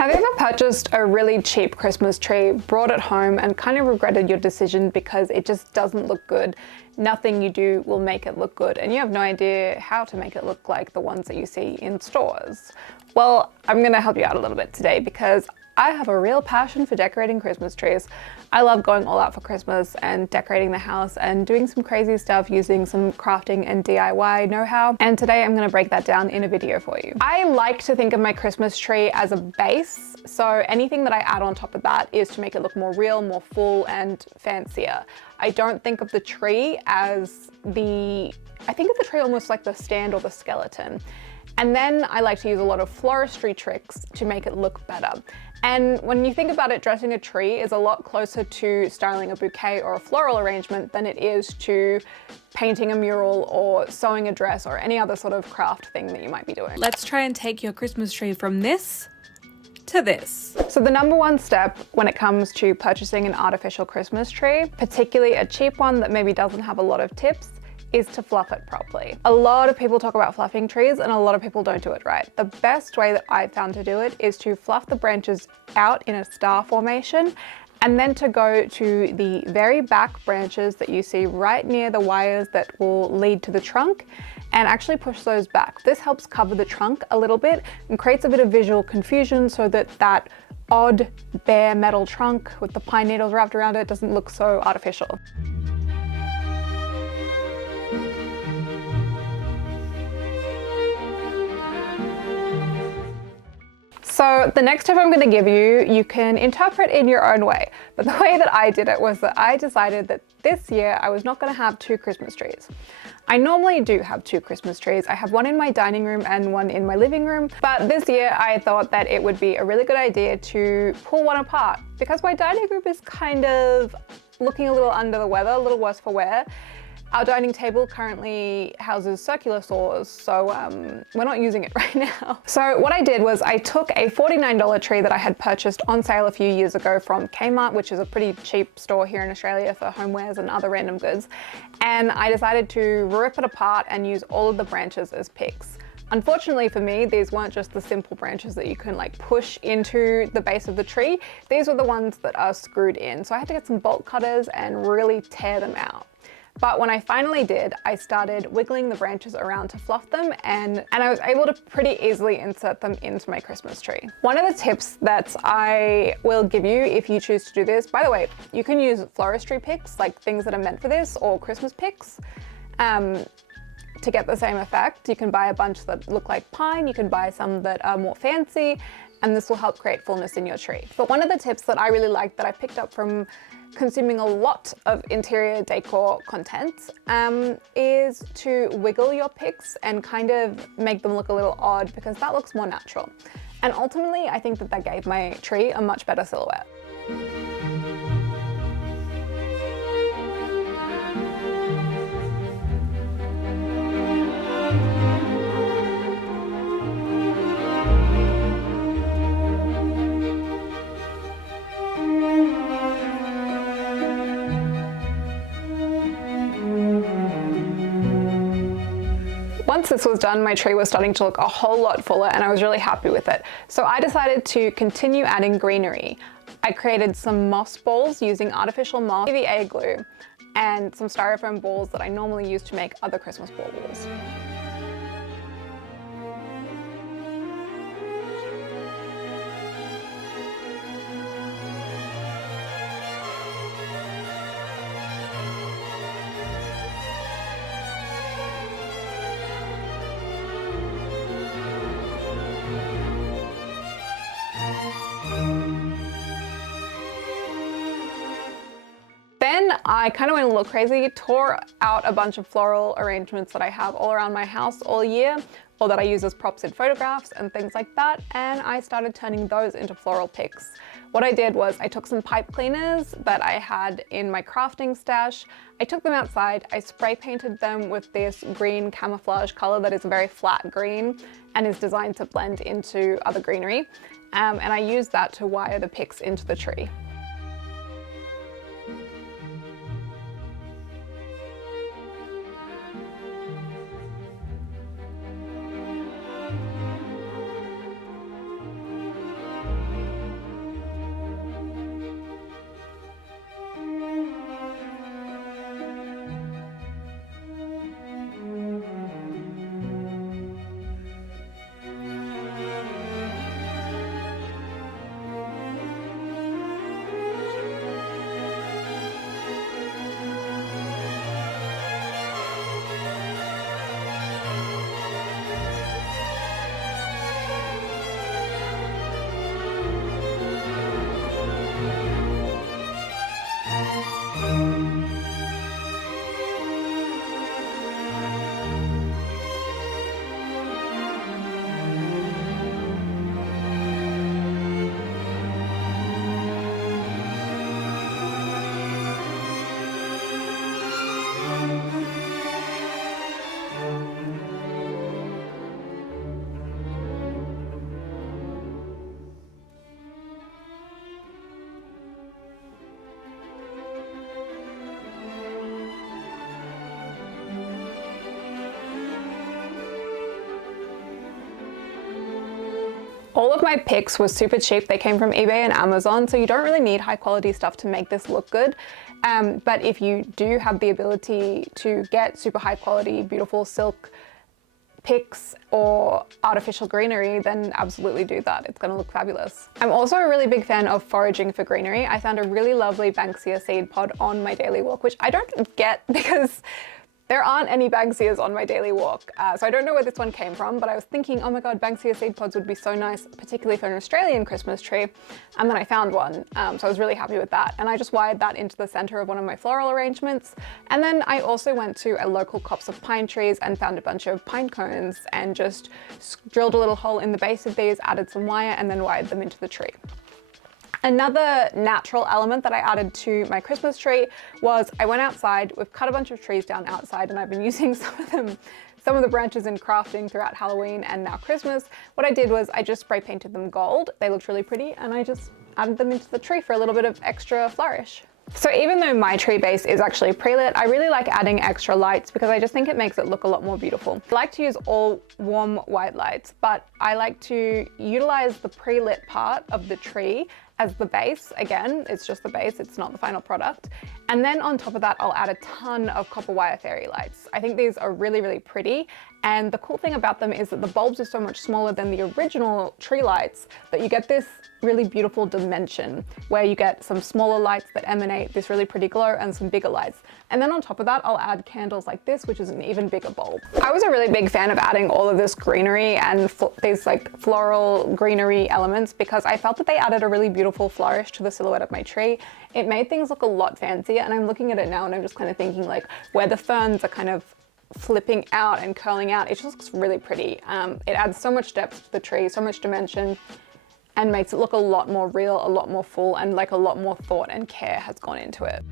Have you ever purchased a really cheap Christmas tree, brought it home and kind of regretted your decision because it just doesn't look good? Nothing you do will make it look good and you have no idea how to make it look like the ones that you see in stores. Well, I'm going to help you out a little bit today because I have a real passion for decorating Christmas trees. I love going all out for Christmas and decorating the house and doing some crazy stuff using some crafting and DIY know-how. And today I'm going to break that down in a video for you. I like to think of my Christmas tree as a base, so anything that I add on top of that is to make it look more real, more full and fancier. I don't think of the tree as I think of the tree almost like the stand or the skeleton. And then I like to use a lot of floristry tricks to make it look better. And when you think about it, dressing a tree is a lot closer to styling a bouquet or a floral arrangement than it is to painting a mural or sewing a dress or any other sort of craft thing that you might be doing. Let's try and take your Christmas tree from this to this. So the number one step when it comes to purchasing an artificial Christmas tree, particularly a cheap one that maybe doesn't have a lot of tips, is to fluff it properly. A lot of people talk about fluffing trees and a lot of people don't do it right. The best way that I've found to do it is to fluff the branches out in a star formation and then to go to the very back branches that you see right near the wires that will lead to the trunk and actually push those back. This helps cover the trunk a little bit and creates a bit of visual confusion so that that odd bare metal trunk with the pine needles wrapped around it doesn't look so artificial. So the next tip I'm going to give you, you can interpret in your own way. But the way that I did it was that I decided that this year I was not going to have two Christmas trees. I normally do have two Christmas trees. I have one in my dining room and one in my living room. But this year I thought that it would be a really good idea to pull one apart because my dining room is kind of looking a little under the weather, a little worse for wear. Our dining table currently houses circular saws, so we're not using it right now. So what I did was I took a $49 tree that I had purchased on sale a few years ago from Kmart, which is a pretty cheap store here in Australia for homewares and other random goods, and I decided to rip it apart and use all of the branches as picks. Unfortunately for me, these weren't just the simple branches that you can like push into the base of the tree. These were the ones that are screwed in. So I had to get some bolt cutters and really tear them out. But when I finally did, I started wiggling the branches around to fluff them and I was able to pretty easily insert them into my Christmas tree. One of the tips that I will give you if you choose to do this, by the way, you can use floristry picks, like things that are meant for this, or Christmas picks. To get the same effect. You can buy a bunch that look like pine, you can buy some that are more fancy, and this will help create fullness in your tree. But one of the tips that I really like that I picked up from consuming a lot of interior decor content is to wiggle your picks and kind of make them look a little odd because that looks more natural. And ultimately, I think that that gave my tree a much better silhouette. Once this was done, my tree was starting to look a whole lot fuller and I was really happy with it. So I decided to continue adding greenery. I created some moss balls using artificial moss, PVA glue, and some styrofoam balls that I normally use to make other Christmas baubles. Then I kind of went a little crazy, tore out a bunch of floral arrangements that I have all around my house all year, or that I use as props in photographs and things like that, and I started turning those into floral picks. What I did was I took some pipe cleaners that I had in my crafting stash, I took them outside, I spray painted them with this green camouflage color that is a very flat green and is designed to blend into other greenery, and I used that to wire the picks into the tree. All of my picks were super cheap. They came from eBay and Amazon, so you don't really need high quality stuff to make this look good. But if you do have the ability to get super high quality, beautiful silk picks or artificial greenery, then absolutely do that. It's gonna look fabulous. I'm also a really big fan of foraging for greenery. I found a really lovely Banksia seed pod on my daily walk, which I don't get because there aren't any Banksias on my daily walk. So I don't know where this one came from, but I was thinking, oh my God, Banksia seed pods would be so nice, particularly for an Australian Christmas tree. And then I found one, so I was really happy with that. And I just wired that into the center of one of my floral arrangements. And then I also went to a local copse of pine trees and found a bunch of pine cones and just drilled a little hole in the base of these, added some wire, and then wired them into the tree. Another natural element that I added to my Christmas tree was I went outside. We've cut a bunch of trees down outside and I've been using some of the branches in crafting throughout Halloween and now Christmas. What I did was I just spray painted them gold. They looked really pretty and I just added them into the tree for a little bit of extra flourish. So even though my tree base is actually pre-lit, I really like adding extra lights because I just think it makes it look a lot more beautiful. I like to use all warm white lights, but I like to utilize the pre-lit part of the tree as the base. Again, it's just the base, it's not the final product. And then on top of that, I'll add a ton of copper wire fairy lights. I think these are really, really pretty. And the cool thing about them is that the bulbs are so much smaller than the original tree lights that you get this really beautiful dimension where you get some smaller lights that emanate this really pretty glow and some bigger lights. And then on top of that, I'll add candles like this, which is an even bigger bulb. I was a really big fan of adding all of this greenery and these like floral greenery elements because I felt that they added a really beautiful flourish to the silhouette of my tree. It made things look a lot fancier, and I'm looking at it now and I'm just kind of thinking like where the ferns are kind of flipping out and curling out, it just looks really pretty. It adds so much depth to the tree, so much dimension, and makes it look a lot more real, a lot more full, and like a lot more thought and care has gone into it.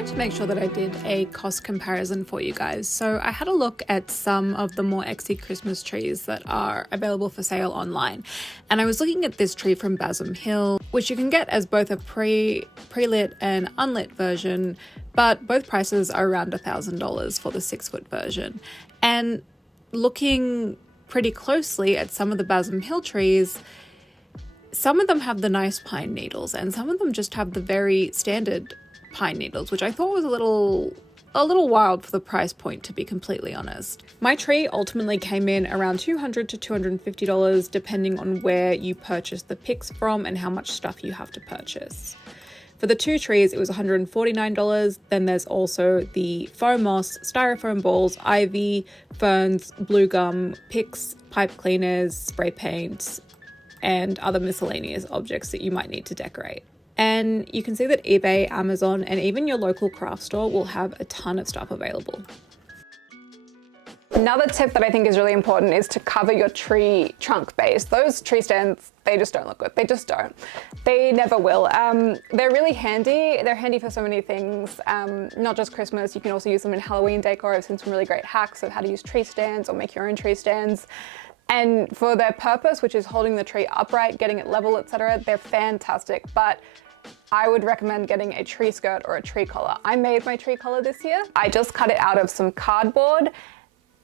To make sure that I did a cost comparison for you guys. So I had a look at some of the more exy Christmas trees that are available for sale online. And I was looking at this tree from Basem Hill, which you can get as both a pre-lit and unlit version, but both prices are around $1,000 for the 6-foot version. And looking pretty closely at some of the Basem Hill trees, some of them have the nice pine needles and some of them just have the very standard pine needles, which I thought was a little wild for the price point, to be completely honest. My tree ultimately came in around $200 to $250 depending on where you purchase the picks from and how much stuff you have to purchase. For the 2 trees, it was $149. Then there's also the foam moss, styrofoam balls, ivy, ferns, blue gum, picks, pipe cleaners, spray paint, and other miscellaneous objects that you might need to decorate. And you can see that eBay, Amazon, and even your local craft store will have a ton of stuff available. Another tip that I think is really important is to cover your tree trunk base. Those tree stands, they just don't look good. They just don't. They never will. They're really handy. They're handy for so many things, not just Christmas. You can also use them in Halloween decor. I've seen some really great hacks of how to use tree stands or make your own tree stands. And for their purpose, which is holding the tree upright, getting it level, etc., they're fantastic. But I would recommend getting a tree skirt or a tree collar. I made my tree collar this year. I just cut it out of some cardboard,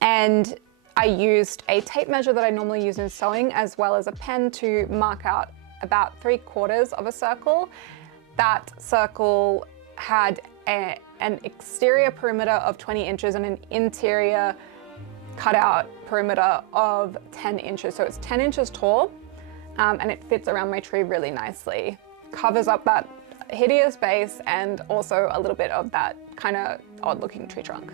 and I used a tape measure that I normally use in sewing, as well as a pen to mark out about 3/4 of a circle. That circle had an exterior perimeter of 20 inches and an interior cutout perimeter of 10 inches. So it's 10 inches tall, and it fits around my tree really nicely. Covers up that hideous base and also a little bit of that kind of odd looking tree trunk.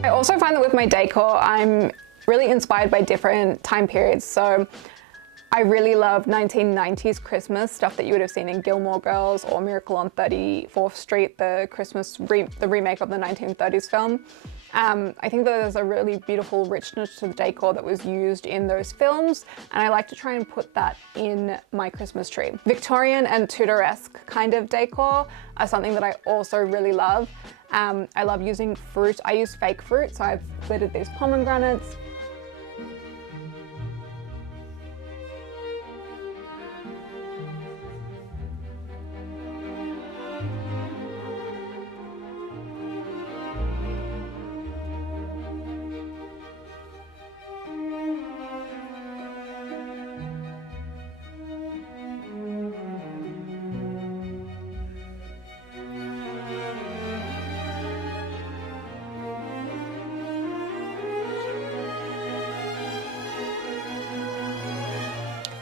I also find that with my decor, I'm really inspired by different time periods. So I really love 1990s Christmas stuff that you would have seen in Gilmore Girls or Miracle on 34th Street, the remake of the 1930s film. I think that there's a really beautiful richness to the decor that was used in those films, and I like to try and put that in my Christmas tree. Victorian and Tudoresque kind of decor are something that I also really love. I love using fruit. I use fake fruit, so I've glittered these pomegranates.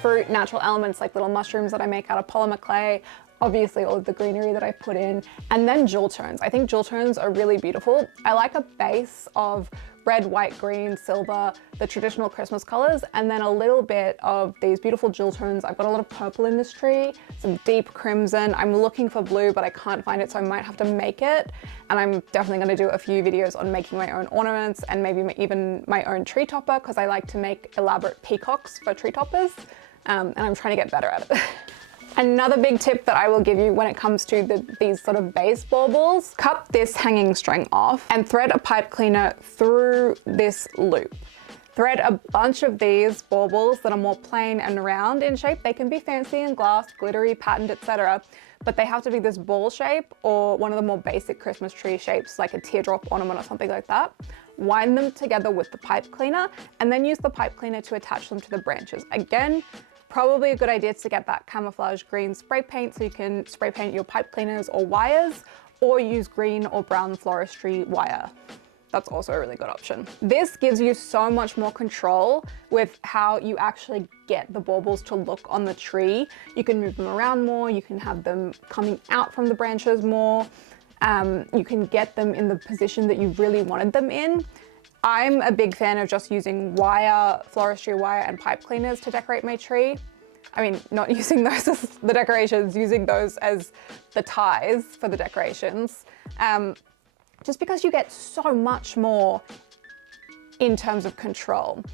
Fruit, natural elements like little mushrooms that I make out of polymer clay, obviously all of the greenery that I put in, and then jewel tones. I think jewel tones are really beautiful. I like a base of red, white, green, silver, the traditional Christmas colors, and then a little bit of these beautiful jewel tones. I've got a lot of purple in this tree, some deep crimson. I'm looking for blue, but I can't find it, so I might have to make it. And I'm definitely gonna do a few videos on making my own ornaments and maybe even my own tree topper, because I like to make elaborate peacocks for tree toppers. And I'm trying to get better at it. Another big tip that I will give you when it comes to these sort of base baubles, cut this hanging string off and thread a pipe cleaner through this loop. Thread a bunch of these baubles that are more plain and round in shape. They can be fancy and glass, glittery, patterned, etc. But they have to be this ball shape or one of the more basic Christmas tree shapes, like a teardrop ornament or something like that. Wind them together with the pipe cleaner and then use the pipe cleaner to attach them to the branches. Again, probably a good idea to get that camouflage green spray paint so you can spray paint your pipe cleaners or wires, or use green or brown floristry wire. That's also a really good option. This gives you so much more control with how you actually get the baubles to look on the tree. You can move them around more, you can have them coming out from the branches more, you can get them in the position that you really wanted them in. I'm a big fan of just using wire, floristry wire and pipe cleaners to decorate my tree. I mean, not using those as the decorations, using those as the ties for the decorations. Just because you get so much more in terms of control.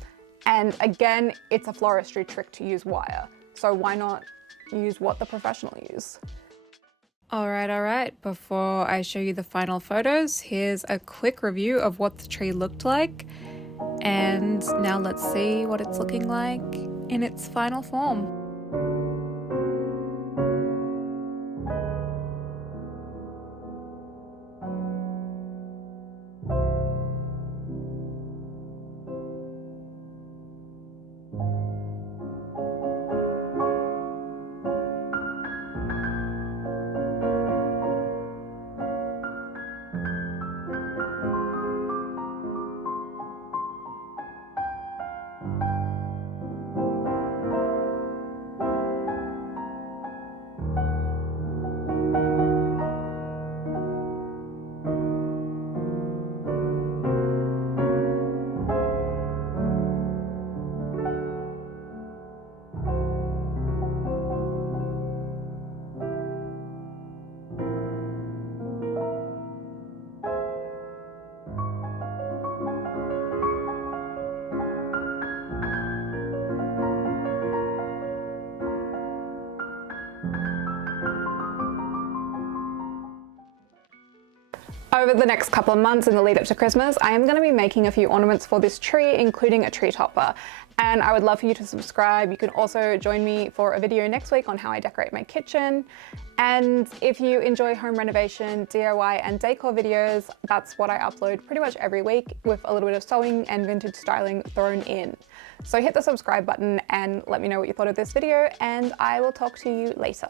And again, it's a floristry trick to use wire. So why not use what the professional use? All right. Before I show you the final photos, here's a quick review of what the tree looked like. And now let's see what it's looking like in its final form. Over the next couple of months in the lead up to Christmas, I am going to be making a few ornaments for this tree, including a tree topper. And I would love for you to subscribe. You can also join me for a video next week on how I decorate my kitchen. And if you enjoy home renovation, DIY and decor videos, that's what I upload pretty much every week with a little bit of sewing and vintage styling thrown in. So hit the subscribe button and let me know what you thought of this video, and I will talk to you later.